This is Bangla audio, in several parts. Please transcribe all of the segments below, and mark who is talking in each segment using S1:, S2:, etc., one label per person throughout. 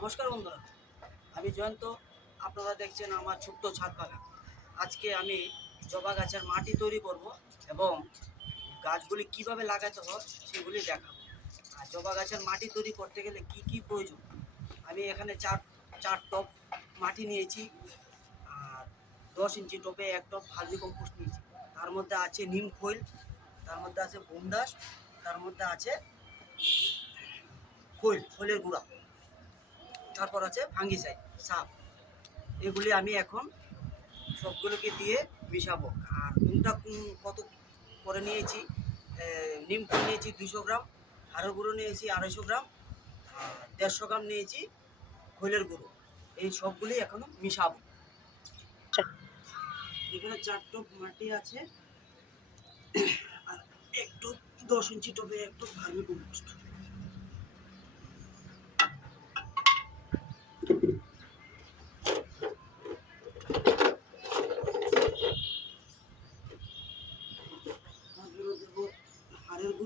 S1: নমস্কার বন্ধুরা। আমি জয়ন্ত, আপনারা দেখছেন আমার ছোট্ট ছাদ বাগান আজকে আমি জবা গাছের মাটি তৈরি করব এবং গাছগুলি কীভাবে লাগাতে হয় সেগুলি দেখাবো। আর জবা গাছের মাটি তৈরি করতে গেলে কি কি প্রয়োজন? আমি এখানে চার চার টপ মাটি নিয়েছি, আর দশ ইঞ্চি টপে এক টপ ভার্মি কম্পোস্ট নিয়েছি। তার মধ্যে আছে নিম খৈল, তার মধ্যে আছে বোমডাস তার মধ্যে আছে খৈল, খৈলের গুঁড়া। তারপর আছে ফাঙ্গিসাইড সাপ। এগুলি আমি এখন সবগুলোকে দিয়ে মিশাবো। আর কোনটা কত করে নিয়েছি? এ, নিম খৈল নিয়েছি দুশো গ্রাম হাড়ের গুঁড়ো নিয়েছি আড়াইশো গ্রাম আর দেড়শো গ্রাম নিয়েছি খৈলের গুঁড়ো। এই সবগুলি এখন মিশাবো। এখানে চার টপ মাটি আছে আর একটু দশ ইঞ্চি টবে একটু ভার্মি কম্পোস্ট তারপরে দেবো হাড়ের গুঁড়ো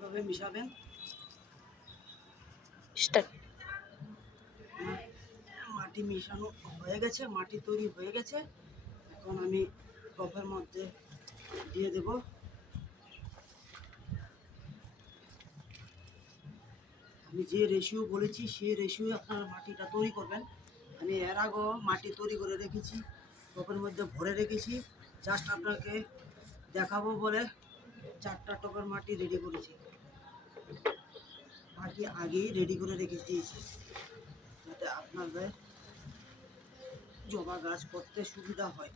S1: এভাবে মিশাবেন? মাটি মিশানো হয়ে গেছে মাটি তৈরি হয়ে গেছে। এখন আমি টপের মধ্যে দিয়ে দেব। আমি যে রেশিও বলেছি সেই রেশিও আপনারা মাটিটা তৈরি করবেন। আমি এর আগেও মাটি তৈরি করে রেখেছি টপের মধ্যে ভরে রেখেছি। জাস্ট আপনাকে দেখাবো বলে চারটা টপের মাটি রেডি করেছি। বাকি আগেই রেডি করে রেখে দিয়েছি। যাতে আপনাদের জবা গাছ করতে সুবিধা হয়।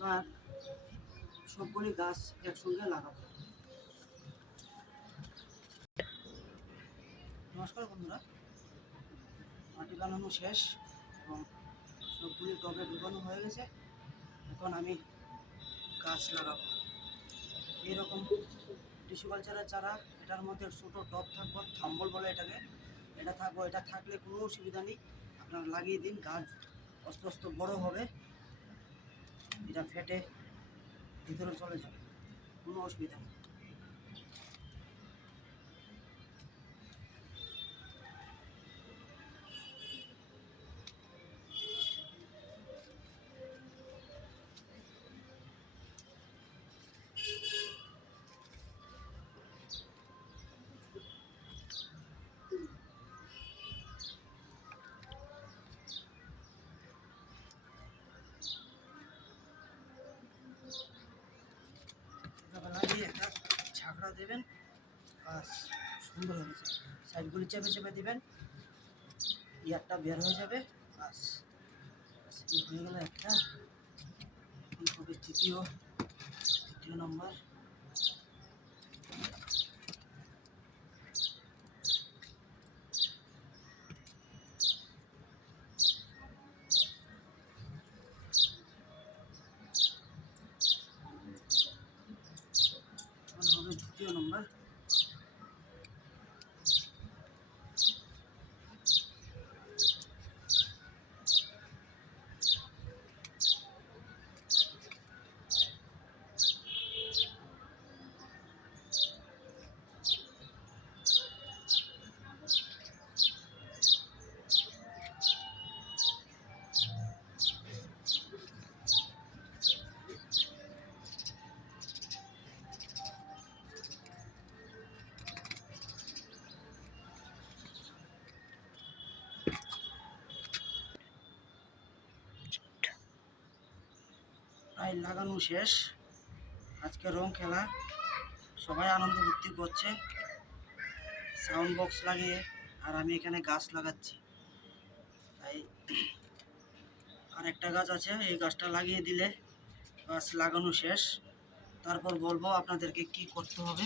S1: এবার সবগুলি গাছ একসঙ্গে লাগাবো। নমস্কার বন্ধুরা। মাটি বানানো শেষ এবং সবগুলি টবে ঢুকানো হয়ে গেছে। এখন আমি গাছ লাগাবো। এইরকম টিস্যু কালচারের চারা, এটার মধ্যে ছোটো টপ থাকব, থাম্বল বলে এটাকে। এটা থাকব, এটা থাকলে কোনো অসুবিধা নেই। আপনারা লাগিয়ে দিন, গাছ আস্তে আস্তে বড় হবে। এটা ফেটে ভিতরে চলে যাবে কোনো অসুবিধা নেই। দেবেন। বাস, সুন্দর হয়েছে সাইডগুলি চেপে চেপে দেবেন। ইয়ারটা বের হয়ে যাবে। বাস হয়ে গেল একটা। তৃতীয় তৃতীয় নম্বর এখন হবে তৃতীয় নম্বর প্রায় লাগানো শেষ। আজকে রং খেলা। সবাই আনন্দ ফুর্তি করছে। সাউন্ড বক্স লাগিয়ে আর আমি এখানে গাছ লাগাচ্ছি। তাই আর একটা গাছ আছে, এই গাছটা লাগিয়ে দিলে গাছ লাগানো শেষ। তারপর বলব আপনাদেরকে কি করতে হবে।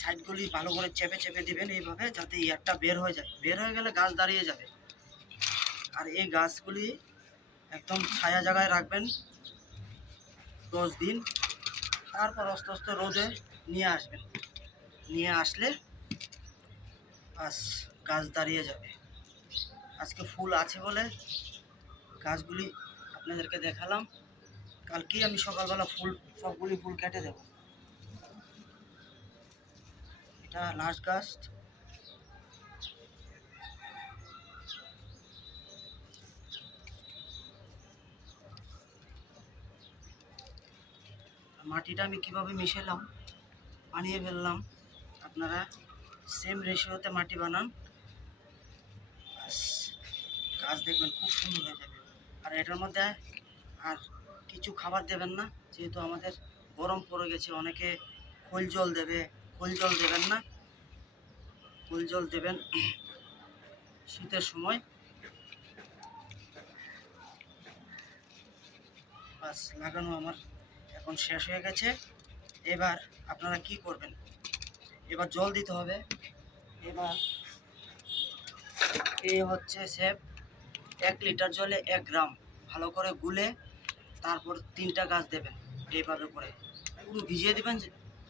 S1: সাইডগুলি ভালো করে চেপে চেপে দিবেন এইভাবে যাতে ইয়ারটা বের হয়ে যায়। বের হয়ে গেলে গাছ দাঁড়িয়ে যাবে। আর এই গাছগুলি একদম ছায়া জায়গায় রাখবেন দশ দিন। তারপর আস্তে আস্তে রোদে নিয়ে আসবেন। নিয়ে আসলে বাস গাছ দাঁড়িয়ে যাবে। আজকে ফুল আছে বলে গাছগুলি আপনাদেরকে দেখালাম। কালকেই আমি সকালবেলা ফুল, সবগুলি ফুল কেটে দেবো। এটা লাস্ট গাছ মাটিটা আমি কীভাবে মিশালাম, বানিয়ে ফেললাম, আপনারা সেম রেশিওতে মাটি বানান। গাছ দেখবেন খুব সুন্দর হয়ে যাবে। আর এটার মধ্যে আর কিছু খাবার দেবেন না, যেহেতু আমাদের গরম পড়ে গেছে, অনেকে খোল জল দেবে খোল জল দেবেন না। খোল জল দেবেন শীতের সময়। বাস, লাগানো আমার এখন শেষ হয়ে গেছে। এবার আপনারা কি করবেন? এবার জল দিতে হবে। এবার এই হচ্ছে সেপ এক লিটার জলে এক গ্রাম ভালো করে গুলে তারপর তিনটা গাছ দেবেন। এইভাবে করে। পুরো ভিজিয়ে দেবেন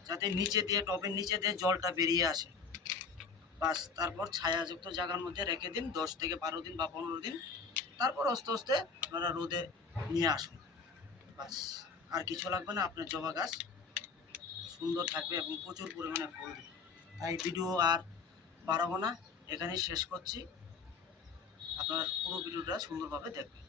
S1: যাতে নিচে দিয়ে, টবের নিচে দিয়ে জলটা বেরিয়ে আসে। বাস, তারপর ছায়াযুক্ত জায়গার মধ্যে রেখে দিন, দশ থেকে বারো দিন বা পনেরো দিন। তারপর আস্তে আস্তে আপনারা রোদে নিয়ে আসুন। বাস, আর কিছু লাগবে না, আপনার জবা গাছ সুন্দর থাকবে এবং প্রচুর পরিমাণে ফুল দেবে। তাই ভিডিও আর বাড়াবো না, এখানেই শেষ করছি। আপনারা পুরো ভিডিওটা সুন্দরভাবে দেখবেন।